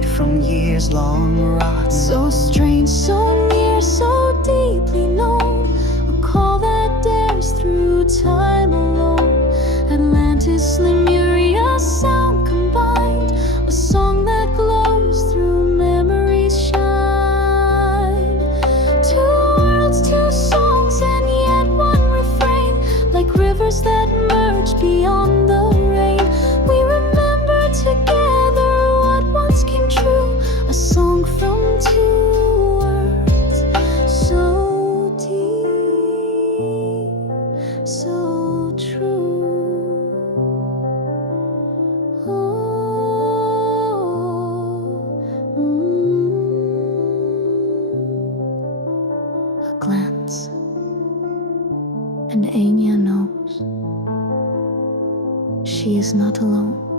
bleed from years-long rot. So strange, so near, so deeply known, a call that dares through time alone. Atlantis, Lemuria, sound combined, a song that glows through memory's shine. Two worlds, two songs, and yet one refrain, like rivers that merge beyond the rain. We remember together what once came true, a song from two worlds, so deep, so true. A glance, and Aenya knows she is not alone.